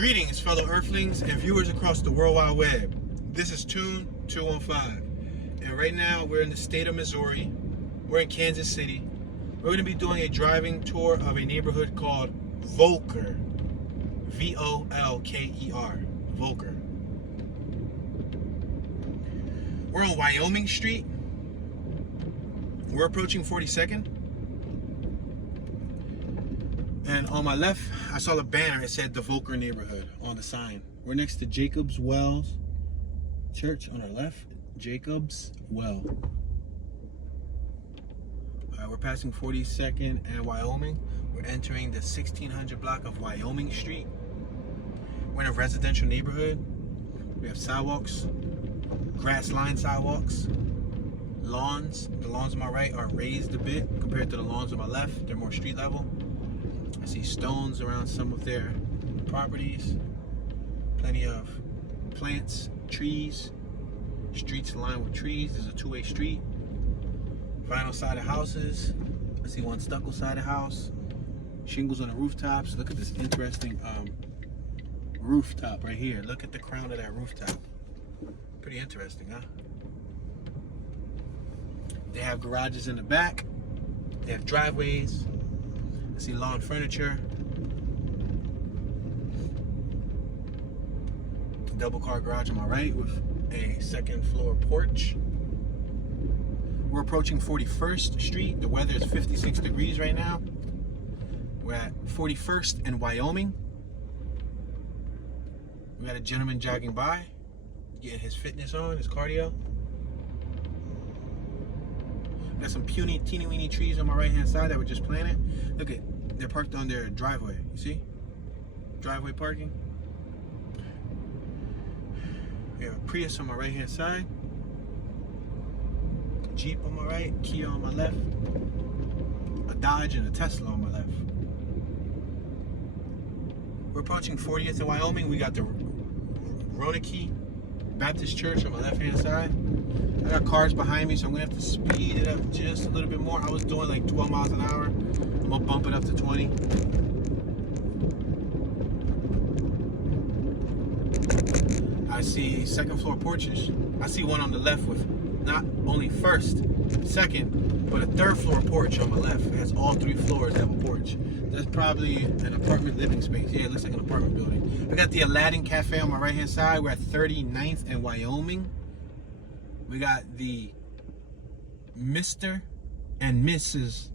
Greetings, fellow Earthlings and viewers across the World Wide Web. This is Tune 215, and right now we're in the state of Missouri. We're in Kansas City. We're going to be doing a driving tour of a neighborhood called Volker, V-O-L-K-E-R, Volker. We're on Wyoming Street. We're approaching 42nd. And on my left, I saw the banner. It said the Volker Neighborhood on the sign. We're next to Jacob's Wells Church on our left. Jacob's Well. We're passing 42nd and Wyoming. We're entering the 1600 block of Wyoming Street. We're in a residential neighborhood. We have sidewalks, grass-lined sidewalks, lawns. The lawns on my right are raised a bit compared to the lawns on my left. They're more street level. I see stones around some of their properties. Plenty of plants, trees. Streets lined with trees. There's a two-way street. Vinyl sided houses. I see one stucco sided house. Shingles on the rooftops. Look at this interesting rooftop right here. Look at the crown of that rooftop. Pretty interesting, huh? They have garages in the back. They have driveways. I see lawn furniture. Double car garage on my right with a second floor porch. We're approaching 41st Street. The weather is 56 degrees right now. We're at 41st and Wyoming. We got a gentleman jogging by, getting his fitness on, his cardio. Got some puny, teeny-weeny trees on my right-hand side that were just planted. Look at, they're parked on their driveway. You see? Driveway parking. We have a Prius on my right-hand side. Jeep on my right, Kia on my left. A Dodge and a Tesla on my left. We're approaching 40th in Wyoming. We got the Roanoke Baptist Church on my left-hand side. I got cars behind me, so I'm gonna have to speed it up just a little bit more. I was doing like 12 miles an hour. I'm gonna bump it up to 20. I see second floor porches. I see one on the left with not only first, second, but a third floor porch on my left. It has all three floors that have a porch. That's probably an apartment living space. Yeah, it looks like an apartment building. I got the Aladdin Cafe on my right-hand side. We're at 39th and Wyoming. We got the Mr. and Mrs.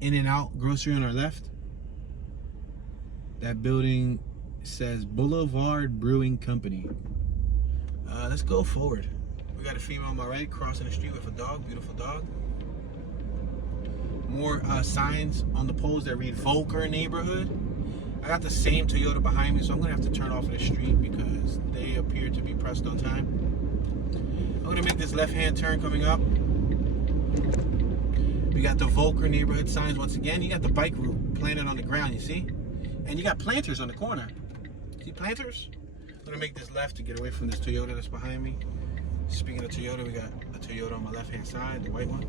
In-N-Out grocery on our left. That building says Boulevard Brewing Company. Let's go forward. We got a female on my right crossing the street with a dog, beautiful dog. More signs on the poles that read Volker Neighborhood. I got the same Toyota behind me, so I'm gonna have to turn off of the street because they appear to be pressed on time. I'm gonna make this left-hand turn coming up. We got the Volker Neighborhood signs once again. You got the bike route planted on the ground, you see? And you got planters on the corner. See planters? I'm gonna make this left to get away from this Toyota that's behind me. Speaking of Toyota, we got a Toyota on my left-hand side, the white one.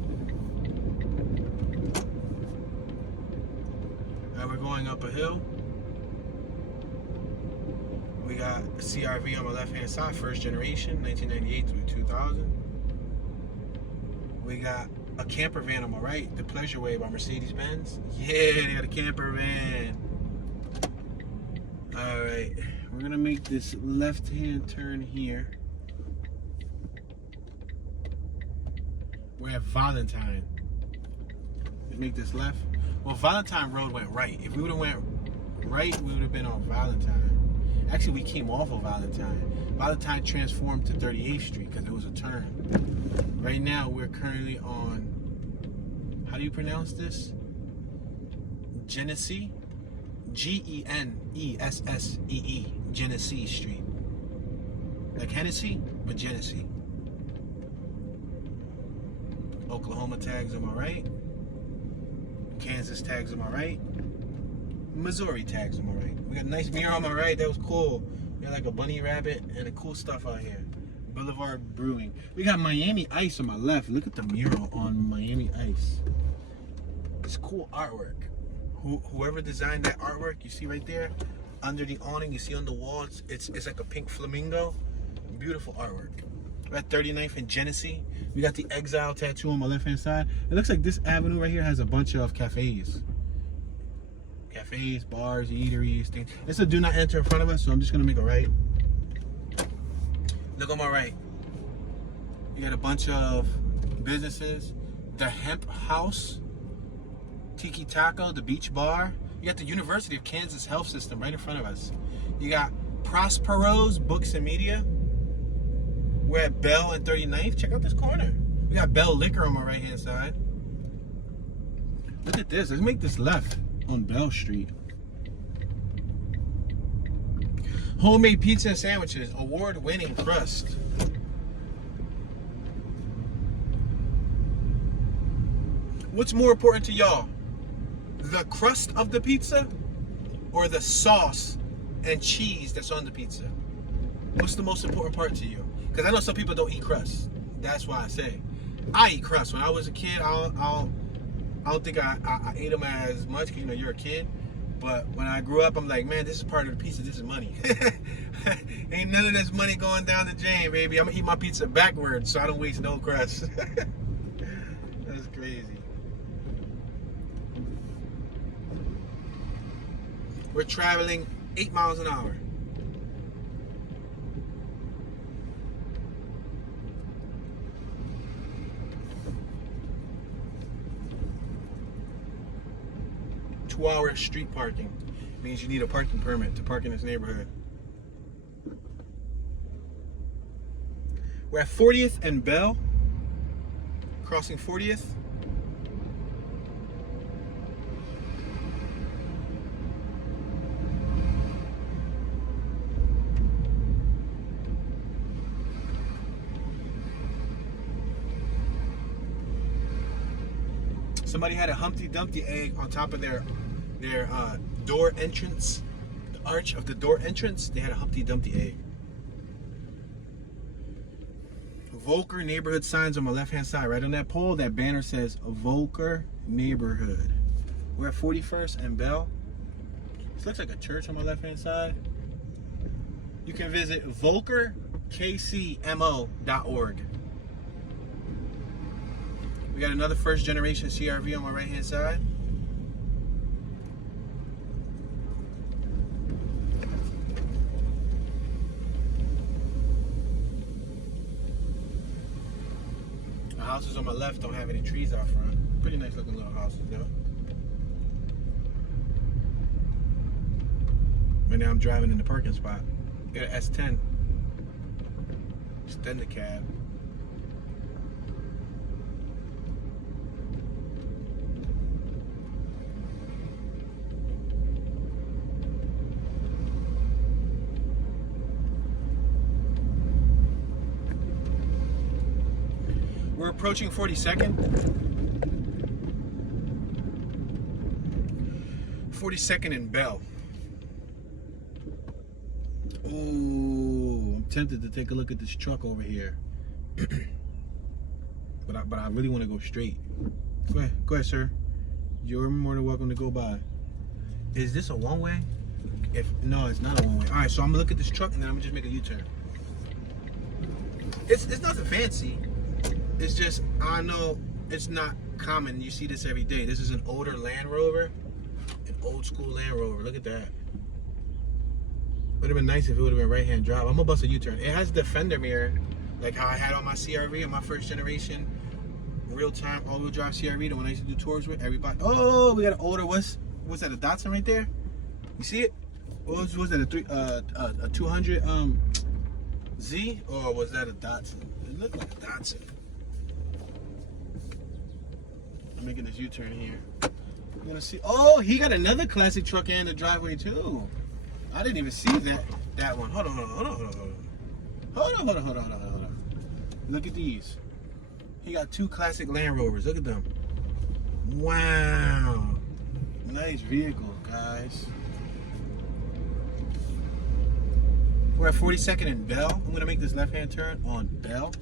Now we're going up a hill. We got a CRV on my left-hand side, first generation, 1998 through 2000. We got a camper van on my right, the Pleasureway by Mercedes-Benz. Yeah, they got a camper van. All right, we're gonna make this left-hand turn here. We're at Valentine. Let's make this left. Well, Valentine Road went right. If we would have went right, we would have been on Valentine. Actually, we came off of Valentine. Valentine transformed to 38th Street because it was a turn. Right now, we're currently on, how do you pronounce this? Genesee? G-E-N-E-S-S-E-E. Genesee Street. Like Hennessy, but Genesee. Oklahoma tags on my right. Kansas tags on my right. Missouri tags on my right. We got a nice mirror on my right. That was cool. We got like a bunny rabbit and a cool stuff out here. Boulevard Brewing. We got Miami Ice on my left. Look at the mural on Miami Ice. It's cool artwork. Whoever designed that artwork, you see right there, under the awning, you see on the wall, it's like a pink flamingo. Beautiful artwork. We're at 39th and Genesee. We got the Exile tattoo on my left-hand side. It looks like this avenue right here has a bunch of cafes. Cafes, bars, eateries, things. It's a do not enter in front of us, so I'm just gonna make a right. Look on my right. You got a bunch of businesses. The Hemp House, Tiki Taco, the Beach Bar. You got the University of Kansas Health System right in front of us. You got Prospero's Books and Media. We're at Bell and 39th. Check out this corner. We got Bell Liquor on my right hand side. Look at this. Let's make this left on Bell Street. Homemade pizza and sandwiches. Award-winning crust. What's more important to y'all? The crust of the pizza or the sauce and cheese that's on the pizza? What's the most important part to you? Because I know some people don't eat crust. That's why I say I eat crust. When I was a kid, I don't think I ate them as much. You know, you're a kid. But when I grew up, I'm like, man, this is part of the pizza. This is money. Ain't none of this money going down the drain, baby. I'm gonna eat my pizza backwards so I don't waste no crust. That's crazy. We're traveling 8 miles an hour. Two-hour street parking means you need a parking permit to park in this neighborhood. We're at 40th and Bell, crossing 40th. Somebody had a Humpty Dumpty egg on top of their door entrance, the arch of the door entrance. They had a Humpty Dumpty egg. Volker Neighborhood signs on my left-hand side. Right on that pole, that banner says Volker Neighborhood. We're at 41st and Bell. This looks like a church on my left-hand side. You can visit volkerkcmo.org. We got another first generation CRV on my right hand side. The houses on my left don't have any trees out front. Pretty nice looking little houses though. Right now I'm driving in the parking spot. Got an S10. Extend the cab. We're approaching 42nd. 42nd and Bell. Ooh, I'm tempted to take a look at this truck over here. but I really want to go straight. Go ahead, sir. You're more than welcome to go by. Is this a one-way? No, it's not a one-way. All right, so I'm gonna look at this truck and then I'm gonna just make a U-turn. It's nothing fancy. It's just, I know it's not common. You see this every day. This is an older Land Rover. An old school Land Rover. Look at that. Would have been nice if it would have been right-hand drive. I'm gonna bust a U-turn. It has the fender mirror, like how I had on my CRV, on my first generation, real-time all-wheel drive CRV, the one I used to do tours with. Everybody, oh, we got an older, what's that, a Datsun right there? You see it? What was that, a 200 Z? Or was that a Datsun? It looked like a Datsun. I'm making this U-turn here. You're gonna see. Oh, he got another classic truck in the driveway too. I didn't even see that one. Hold on. Look at these. He got two classic Land Rovers. Look at them. Wow. Nice vehicle, guys. We're at 42nd and Bell. I'm gonna make this left-hand turn on Bell.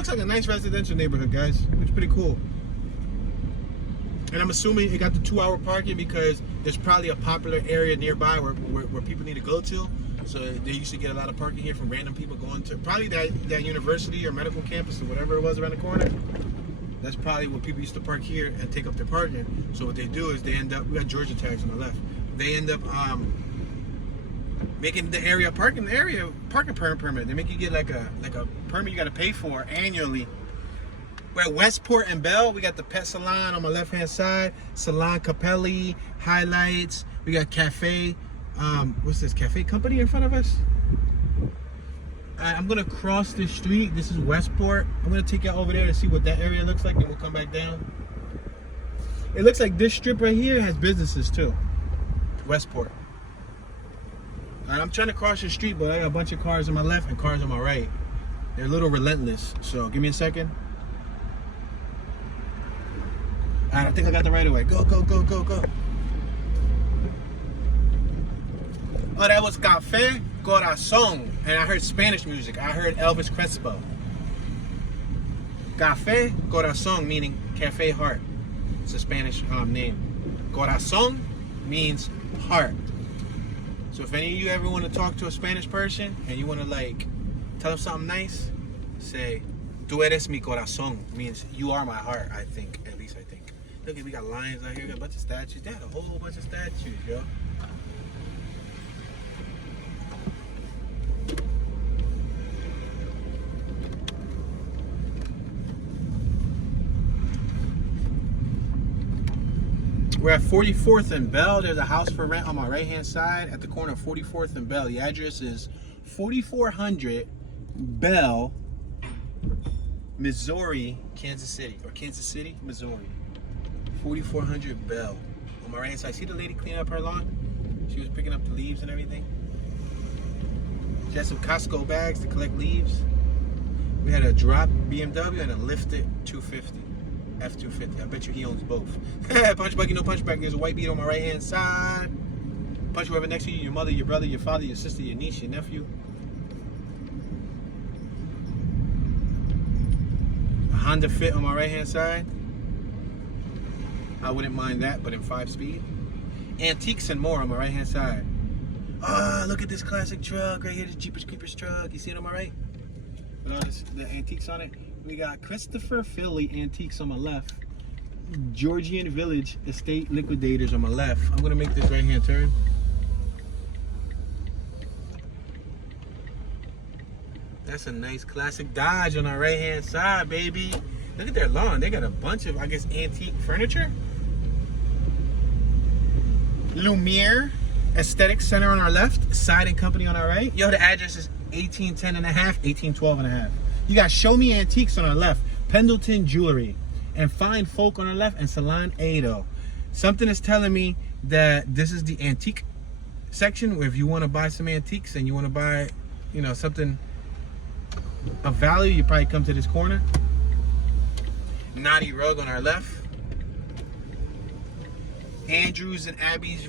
looks like a nice residential neighborhood, guys. It's pretty cool. And I'm assuming it got the 2-hour parking because there's probably a popular area nearby where people need to go to. So they used to get a lot of parking here from random people going to probably that university or medical campus or whatever it was around the corner. That's probably what people used to park here and take up their parking. So what they do is they end up, we got Georgia tags on the left. They end up making the area parking permit. They make you get like a permit you got to pay for annually. We're at Westport and Bell. We got the pet salon on my left hand side. Salon Capelli, highlights. We got cafe. What's this? Cafe Company in front of us. I'm gonna cross the street. This is Westport. I'm gonna take you over there to see what that area looks like, and we'll come back down. It looks like this strip right here has businesses too. Westport. Alright, I'm trying to cross the street, but I got a bunch of cars on my left and cars on my right. They're a little relentless, so give me a second. Alright, I think I got the right of way. Go, go, go, go, go. Oh, that was Café Corazón. And I heard Spanish music. I heard Elvis Crespo. Café Corazón, meaning cafe heart. It's a Spanish name. Corazón means heart. So if any of you ever want to talk to a Spanish person and you want to like tell them something nice, say, tú eres mi corazón. Means you are my heart, I think. At least I think. Look, we got lions out here. We got a bunch of statues. They had a whole bunch of statues, yo. We're at 44th and Bell. There's a house for rent on my right-hand side at the corner of 44th and Bell. The address is 4400 Bell, Missouri, Kansas City. Or Kansas City, Missouri. 4400 Bell. On my right-hand side. See the lady cleaning up her lawn? She was picking up the leaves and everything. She had some Costco bags to collect leaves. We had a drop BMW and a lifted 250. F-250. I bet you he owns both. Punch buggy, no punchback. There's a white beat on my right hand side. Punch whoever next to you, your mother, your brother, your father, your sister, your niece, your nephew. A Honda Fit on my right hand side. I wouldn't mind that, but in 5-speed. Antiques and more on my right hand side. Ah, look at this classic truck right here, the Jeepers Creepers truck. You see it on my right? With all the antiques on it. We got Christopher Philly Antiques on my left. Georgian Village Estate Liquidators on my left. I'm gonna make this right hand turn. That's a nice classic Dodge on our right hand side, baby. Look at their lawn. They got a bunch of, I guess, antique furniture. Lumiere Aesthetic Center on our left. Siding Company on our right. Yo, the address is 1810 and a half, 1812 and a half. You got Show Me Antiques on our left, Pendleton Jewelry, and Fine Folk on our left, and Salon Ado. Something is telling me that this is the antique section where if you want to buy some antiques and you want to buy, you know, something of value, you probably come to this corner. Naughty Rug on our left. Andrews and Abby's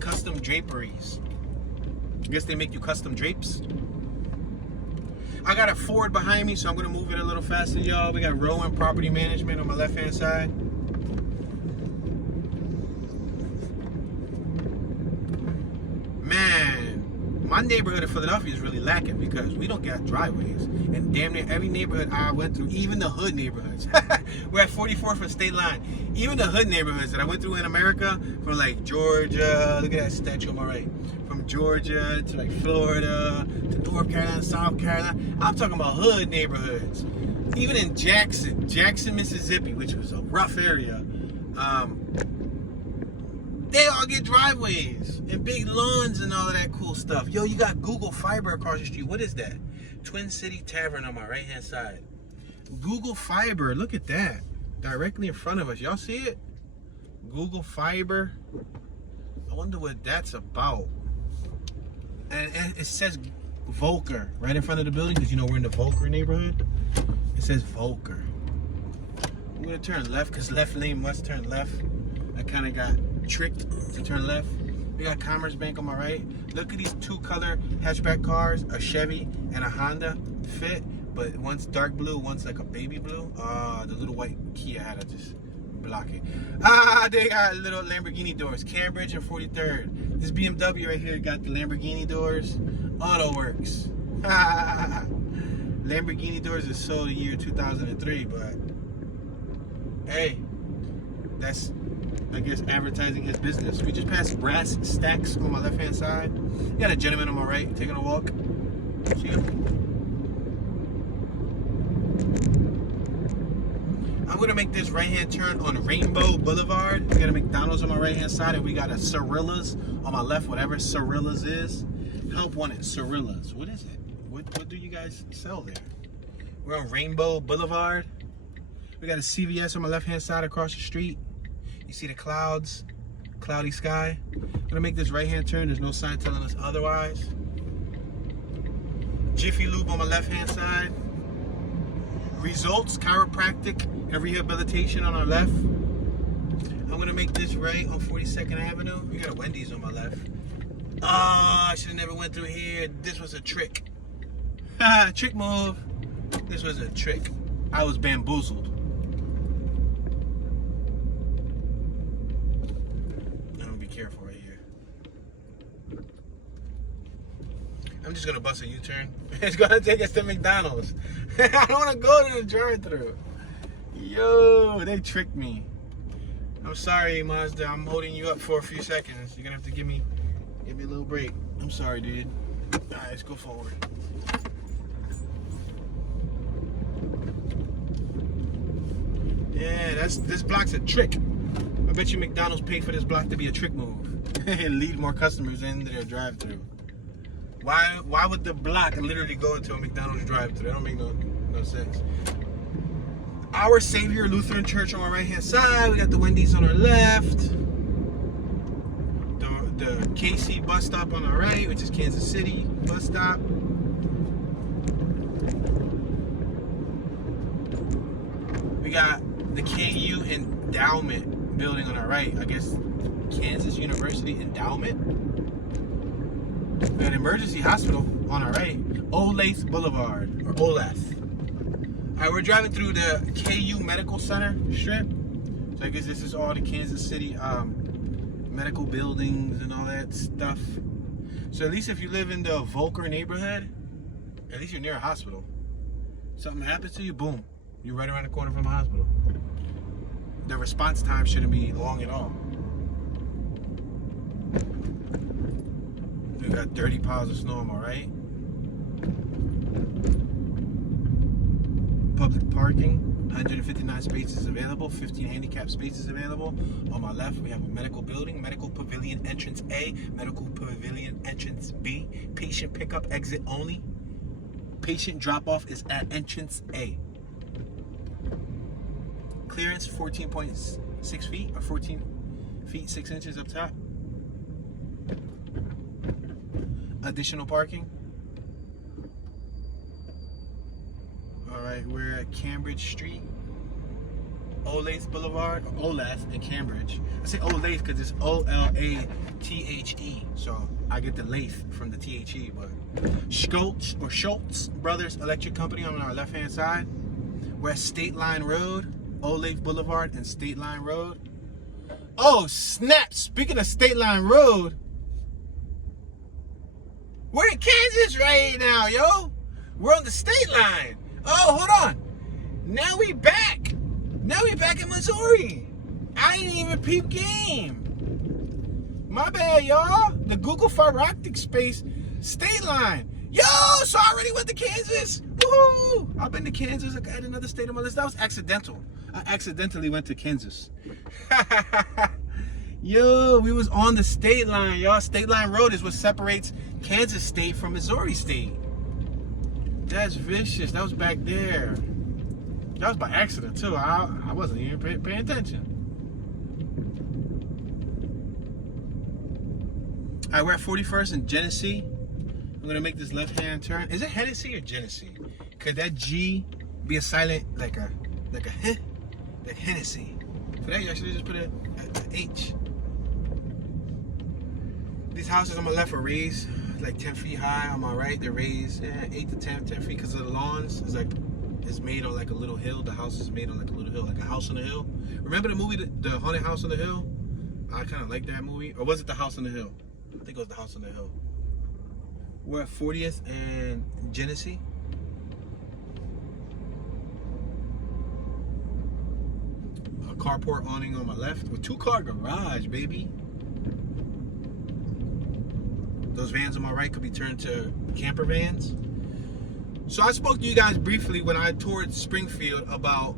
custom draperies. I guess they make you custom drapes. I got a Ford behind me, so I'm gonna move it a little faster, y'all. We got Rowan Property Management on my left-hand side. Man, my neighborhood of Philadelphia is really lacking because we don't got driveways. And damn near every neighborhood I went through, even the hood neighborhoods. We're at 44th and State Line. Even the hood neighborhoods that I went through in America, from like Georgia, look at that statue on my right. From Georgia to like Florida to North Carolina, South Carolina. I'm talking about hood neighborhoods. Even in Jackson, Mississippi, which was a rough area, they all get driveways and big lawns and all of that cool stuff. Yo, you got Google Fiber across the street. What is that? Twin City Tavern on my right hand side. Google Fiber, look at that. Directly in front of us. Y'all see it? Google Fiber. I wonder what that's about. And it says Volker right in front of the building because you know we're in the Volker neighborhood. It says Volker. I'm gonna turn left because left lane must turn left. I kind of got tricked to turn left. We got Commerce Bank on my right. Look at these two color hatchback cars, a Chevy and a Honda Fit. but one's dark blue, one's like a baby blue. The little white Kia had to just block it. They got little Lamborghini doors. Cambridge and 43rd. This BMW right here got the Lamborghini doors. Auto works. Lamborghini doors is sold in the year 2003, but hey, that's, I guess, advertising is business. We just passed Brass Stacks on my left hand side. You got a gentleman on my right taking a walk. See him? I'm gonna make this right hand turn on Rainbow Boulevard. We got a McDonald's on my right hand side, and we got a Cirilla's on my left, whatever Cirilla's is. Help wanted Cirilla's. What is it? What do you guys sell there? We're on Rainbow Boulevard. We got a CVS on my left hand side across the street. You see the clouds, cloudy sky. I'm gonna make this right hand turn. There's no sign telling us otherwise. Jiffy Lube on my left hand side. Results Chiropractic and Rehabilitation on our left. I'm gonna make this right on 42nd Avenue. We got a Wendy's on my left. I should have never went through here. This was a trick. Trick move. This was a trick. I was bamboozled. I'm gonna be careful right here. I'm just gonna bust a U-turn. It's gonna take us to McDonald's. I don't wanna go to the drive-thru. Yo, they tricked me. I'm sorry, Mazda. I'm holding you up for a few seconds. You're gonna have to give me a little break. I'm sorry, dude. Alright, let's go forward. Yeah, this block's a trick. I bet you McDonald's paid for this block to be a trick move and lead more customers into their drive-thru. Why would the block literally go into a McDonald's drive-thru? That don't make no sense. Our Savior Lutheran Church on our right-hand side. We got the Wendy's on our left. The KC bus stop on our right, which is Kansas City bus stop. We got the KU Endowment building on our right. I guess Kansas University Endowment. We got Emergency Hospital on our right. Olathe Boulevard, or Olathe. Alright, we're driving through the KU Medical Center strip. So I guess this is all the Kansas City medical buildings and all that stuff. So at least if you live in the Volker neighborhood, at least you're near a hospital. Something happens to you, boom, you're right around the corner from a hospital. The response time shouldn't be long at all. We got 30 piles of snow on my right. Public parking, 159 spaces available, 15 handicap spaces available. On my left, we have a medical building, medical pavilion entrance A, medical pavilion entrance B, patient pickup exit only. Patient drop-off is at entrance A. Clearance 14.6 feet, or 14 feet 6 inches up top. Additional parking. Alright, we're at Cambridge Street, Olathe Boulevard, or Olathe in Cambridge. I say Olathe because it's O-L-A-T-H-E, so I get the lathe from the T-H-E, but Schultz Brothers Electric Company on our left-hand side. We're at State Line Road, Olathe Boulevard and State Line Road. Oh, snap! Speaking of State Line Road, we're in Kansas right now, yo! We're on the state line. Oh, hold on. Now we back. Now we back in Missouri. I didn't even peep game. My bad, y'all. The Google fiber optic space state line. Yo, so I already went to Kansas. Woohoo! I've been to Kansas. I got another state on my list. That was accidental. I accidentally went to Kansas. Yo, we was on the state line, y'all. State Line Road is what separates Kansas State from Missouri State. That's vicious. That was back there. That was by accident, too. I wasn't even paying attention. All right, we're at 41st and Genesee. I'm going to make this left-hand turn. Is it Hennessy or Genesee? Could that G be a silent, like Hennessy? For that, you actually just put a H. These houses on my left are raised like 10 feet high. On my right, they're raised 8 to 10 feet because of the lawns. It's made on like a little hill. The house is made on like a little hill, like a house on the hill. Remember the movie, the Haunted House on the Hill? I kind of like that movie. Or was it The House on the Hill? I think it was The House on the Hill. We're at 40th and Genesee. A carport awning on my left with 2-car garage, baby. Those vans on my right could be turned to camper vans. So I spoke to you guys briefly when I toured Springfield about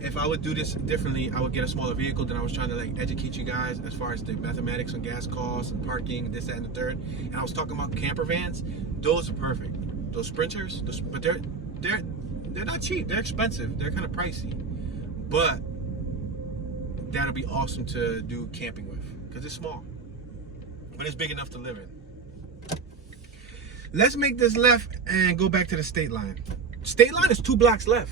if I would do this differently, I would get a smaller vehicle. Then I was trying to like educate you guys as far as the mathematics on gas costs and parking, this, that, and the third. And I was talking about camper vans. Those are perfect. Those Sprinters, but they're not cheap. They're expensive. They're kind of pricey. But that'll be awesome to do camping with because it's small, but it's big enough to live in. Let's make this left and go back to the state line. State line is 2 blocks left.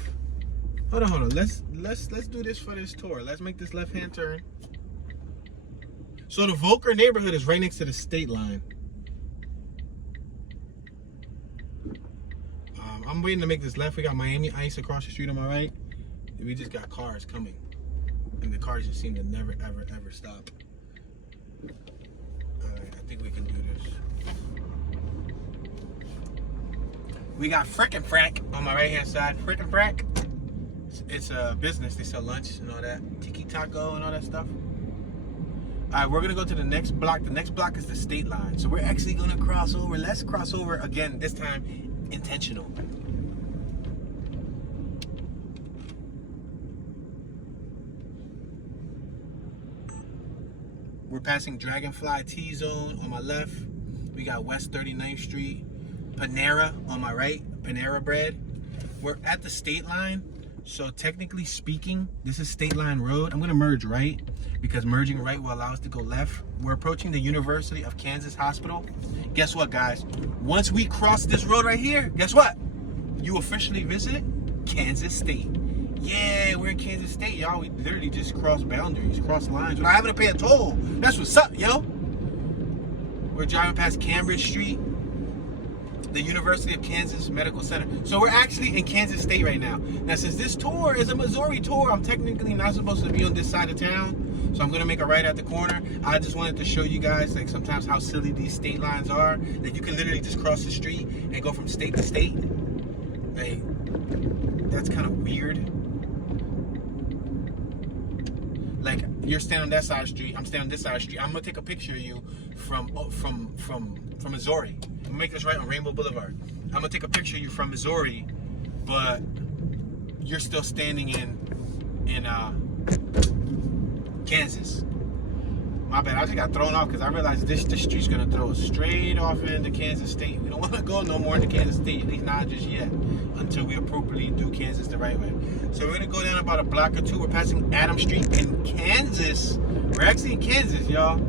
Hold on. Let's do this for this tour. Let's make this left-hand turn. So the Volker Neighborhood is right next to the state line. I'm waiting to make this left. We got Miami Ice across the street on my right. We just got cars coming, and the cars just seem to never, ever, ever stop. All right, I think we can do this. We got Frickin' Frack on my right hand side. Frickin' Frack. It's a business. They sell lunch and all that. Tiki Taco and all that stuff. All right, we're going to go to the next block. The next block is the state line. So we're actually going to cross over. Let's cross over again, this time intentional. We're passing Dragonfly T-Zone on my left. We got West 39th Street. Panera on my right, Panera Bread. We're at the state line, so technically speaking, this is State Line Road. I'm gonna merge right, because merging right will allow us to go left. We're approaching the University of Kansas Hospital. Guess what, guys? Once we cross this road right here, guess what? You officially visit Kansas State. Yeah, we're in Kansas State, y'all. We literally just crossed boundaries, crossed lines without having to pay a toll. That's what's up, yo. We're driving past Cambridge Street, the University of Kansas Medical Center. So we're actually in Kansas State right now. Now, since this tour is a Missouri tour, I'm technically not supposed to be on this side of town. So I'm gonna make a right at the corner. I just wanted to show you guys like sometimes how silly these state lines are. Like you can literally just cross the street and go from state to state. Like, that's kind of weird. Like you're standing on that side of the street, I'm standing on this side of the street. I'm gonna take a picture of you from Missouri. I'm gonna make this right on Rainbow Boulevard. I'm gonna take a picture of you from Missouri, but you're still standing in Kansas. My bad, I just got thrown off because I realized this street's gonna throw us straight off into Kansas State. We don't wanna go no more into Kansas State, at least not just yet, until we appropriately do Kansas the right way. So we're gonna go down about a block or two. We're passing Adams Street in Kansas. We're actually in Kansas, y'all.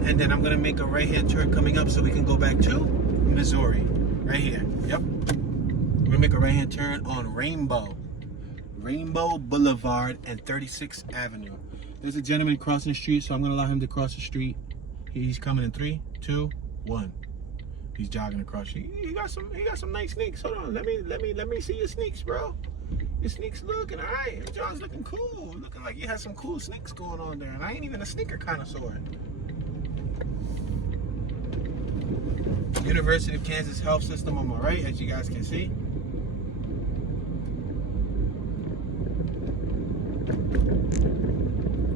And then I'm gonna make a right-hand turn coming up so we can go back to Missouri. Right here, yep. We're gonna make a right-hand turn on Rainbow Boulevard and 36th Avenue. There's a gentleman crossing the street, so I'm gonna allow him to cross the street. He's coming in 3, 2, 1. He's jogging across the street. He got some nice sneaks. Hold on, let me see your sneaks, bro. Your sneaks looking alright. Your jaw's looking cool. Looking like you had some cool sneaks going on there. And I ain't even a sneaker connoisseur. University of Kansas Health System on my right, as you guys can see.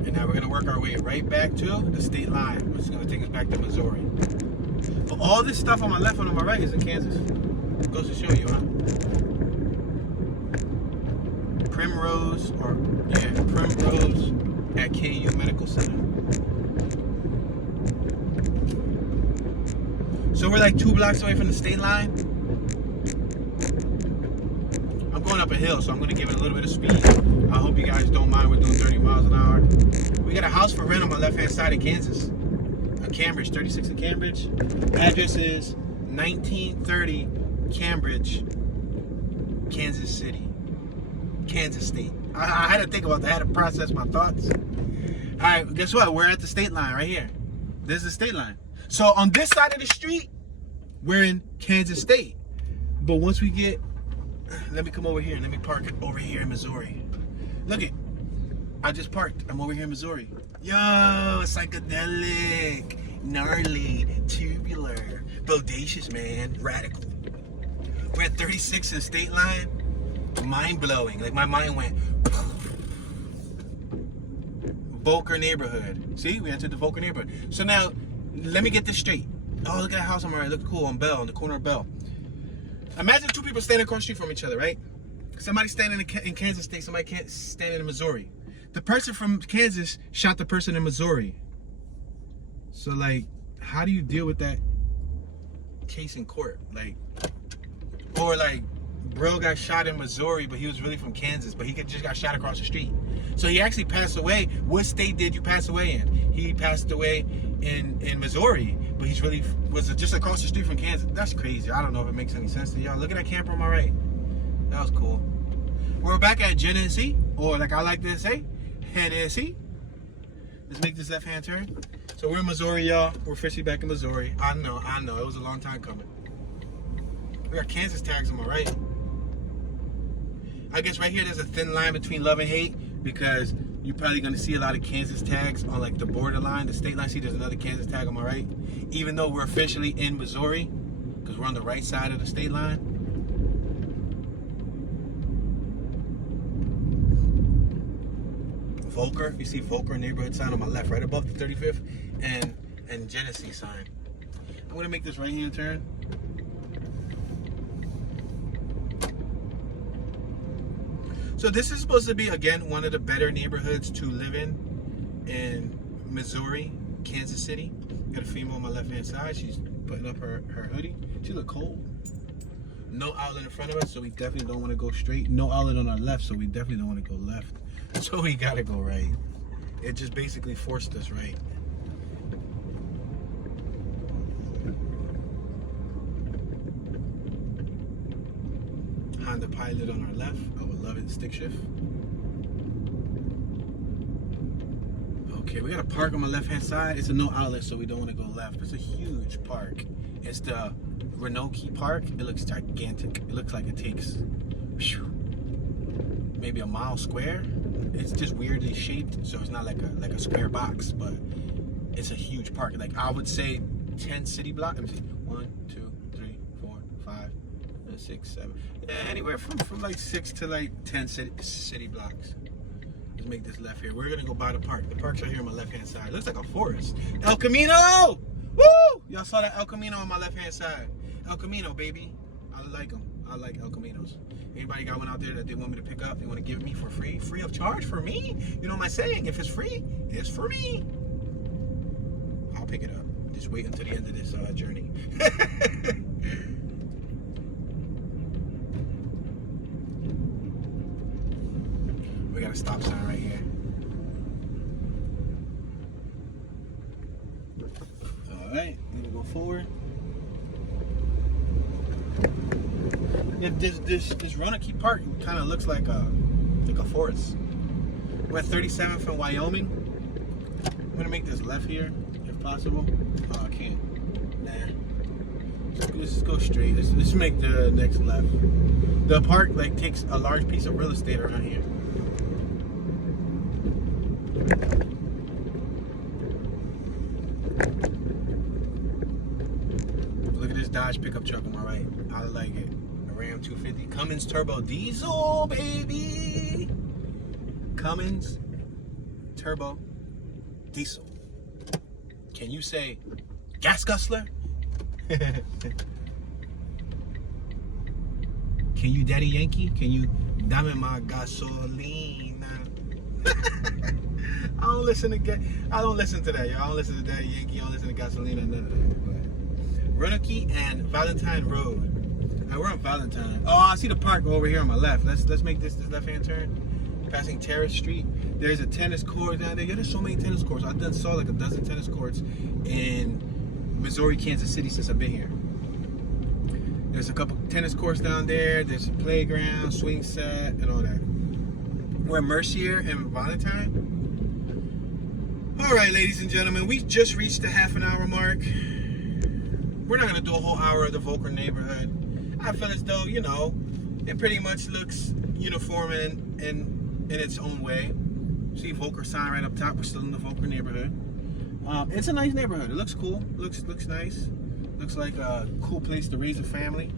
And now we're gonna work our way right back to the state line, which is gonna take us back to Missouri. But all this stuff on my left and on my right is in Kansas. Goes to show you, huh? Primrose at KU Medical Center. So we're like 2 blocks away from the state line. I'm going up a hill, so I'm gonna give it a little bit of speed. I hope you guys don't mind. We're doing 30 miles an hour. We got a house for rent on my left-hand side in Kansas. Cambridge, 36 in Cambridge. Address is 1930 Cambridge, Kansas City, Kansas State. I had to think about that. I had to process my thoughts. All right, guess what? We're at the state line right here. This is the state line. So on this side of the street, we're in Kansas State. But once we get, let me come over here and let me park over here in Missouri. Look it, I just parked. I'm over here in Missouri. Yo, psychedelic, gnarly, tubular, bodacious, man, radical. We're at 36 in state line. Mind blowing. Like my mind went. Volker Neighborhood. See, we entered the Volker Neighborhood. So now, let me get this straight. Oh, look at that house on my right. Look cool on Bell, on the corner of Bell. Imagine two people standing across the street from each other, right? Somebody standing in Kansas State, somebody standing in Missouri. The person from Kansas shot the person in Missouri. So, like, how do you deal with that case in court? Like, or like, bro got shot in Missouri, but he was really from Kansas, but he just got shot across the street. So he actually passed away. What state did you pass away in? He passed away in Missouri, but he's really was just across the street from Kansas. That's crazy. I don't know if it makes any sense to y'all. Look at that camper on my right. That was cool. We're back at Genesee, or like I like to say, Hennessy. Let's make this left-hand turn. So we're in Missouri, y'all. We're officially back in Missouri. I know. It was a long time coming. We got Kansas tags on my right. I guess right here there's a thin line between love and hate, because you're probably going to see a lot of Kansas tags on like the borderline, the state line. See, there's another Kansas tag on my right. Even though we're officially in Missouri, because we're on the right side of the state line. Volker, you see Volker Neighborhood sign on my left, right above the 35th, and Genesee sign. I'm going to make this right-hand turn. So this is supposed to be, again, one of the better neighborhoods to live in Missouri, Kansas City. Got a female on my left-hand side. She's putting up her hoodie. She look cold. No outlet in front of us, so we definitely don't want to go straight. No outlet on our left, so we definitely don't want to go left. So we got to go right. It just basically forced us right. Honda Pilot on our left. I would love it. Stick shift. Okay, we got a park on my left-hand side. It's a no outlet, so we don't want to go left. It's a huge park. It's the Roanoke Park. It looks gigantic. It looks like it takes maybe a mile square. It's just weirdly shaped, so it's not like a square box, but it's a huge park. Like I would say 10 city blocks. 1, 2, 3, 4, 5, 6, 7. Yeah, anywhere from like 6 to like 10 city blocks. Let's make this left here. We're gonna go by the park. The park's right here on my left-hand side. It looks like a forest. El Camino! Woo! Y'all saw that El Camino on my left-hand side. El Camino, baby. I like them. I like El Caminos. Anybody got one out there that they want me to pick up? They want to give me for free? Free of charge for me? You know my saying, if it's free, it's for me. I'll pick it up. Just wait until the end of this journey. We got a stop sign right here. All right, I'm gonna go forward. Yeah, this Roanoke Park kind of looks like a forest. We're at 37th in Wyoming. I'm gonna make this left here, if possible. Oh, I can't. Nah. Let's just go straight. Let's make the next left. The park like takes a large piece of real estate around here. Look at this Dodge pickup truck on my right. I like it. Ram 250 Cummins turbo diesel, baby. Cummins turbo diesel. Can you say gas guzzler? Can you Daddy Yankee? Can you dame my gasolina? I don't listen to that, y'all. I don't listen to Daddy Yankee. I don't listen to gasolina, none of that. But Roanoke and Valentine Road. We're on Valentine. Oh, I see the park over here on my left. Let's make this left-hand turn. Passing Terrace Street. There's a tennis court down there. Yeah, there's so many tennis courts. I done saw like a dozen tennis courts in Missouri, Kansas City since I've been here. There's a couple tennis courts down there. There's a playground, swing set, and all that. We're at Mercier and Valentine. All right, ladies and gentlemen, we've just reached the half-an-hour mark. We're not gonna do a whole hour of the Volker neighborhood. I feel as though, you know, it pretty much looks uniform in its own way. See Volker sign right up top. We're still in the Volker neighborhood. It's a nice neighborhood. It looks cool. Looks nice. Looks like a cool place to raise a family.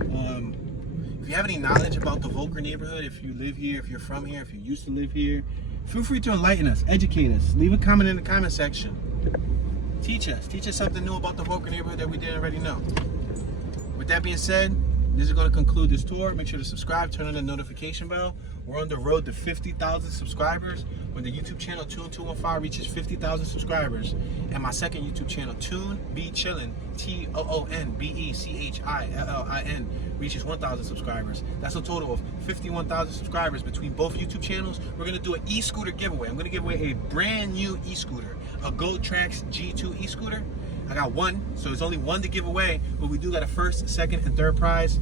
If you have any knowledge about the Volker neighborhood, if you live here, if you're from here, if you used to live here, feel free to enlighten us, educate us. Leave a comment in the comment section. Teach us something new about the Volker neighborhood that we didn't already know. With that being said, this is going to conclude this tour. Make sure to subscribe, turn on the notification bell. We're on the road to 50,000 subscribers. When the YouTube channel Toon215 reaches 50,000 subscribers, and my second YouTube channel Toon Be Chillin, TOONBECHILLIN, reaches 1,000 subscribers. That's a total of 51,000 subscribers between both YouTube channels. We're gonna do an e-scooter giveaway. I'm gonna give away a brand new e-scooter, a Gold Trax G2 e-scooter. I got one, so there's only one to give away, but we do got a first, second, and third prize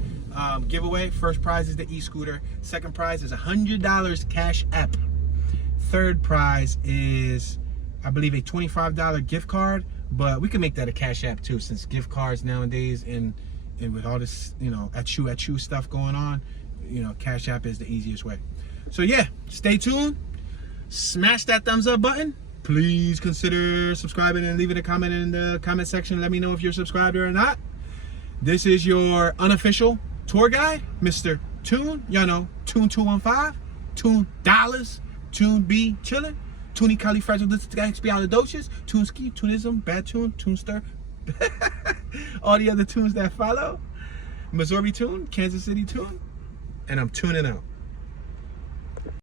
giveaway. First prize is the e-scooter. Second prize is $100 cash app. Third prize is, I believe, a $25 gift card, but we can make that a cash app too, since gift cards nowadays and with all this, you know, at you stuff going on, you know, cash app is the easiest way. So yeah, stay tuned. Smash that thumbs up button. Please consider subscribing and leaving a comment in the comment section. Let me know if you're subscribed or not. This is your unofficial tour guide, Mr. Toon. Y'all know, Toon215, Toon Dollars, Toon Be Chillin, Toonie Califragilisticexpialidocious, Toonski, Toonism, Bad Toon, Toonster, all the other tunes that follow. Missouri Toon, Kansas City Toon, and I'm tuning out.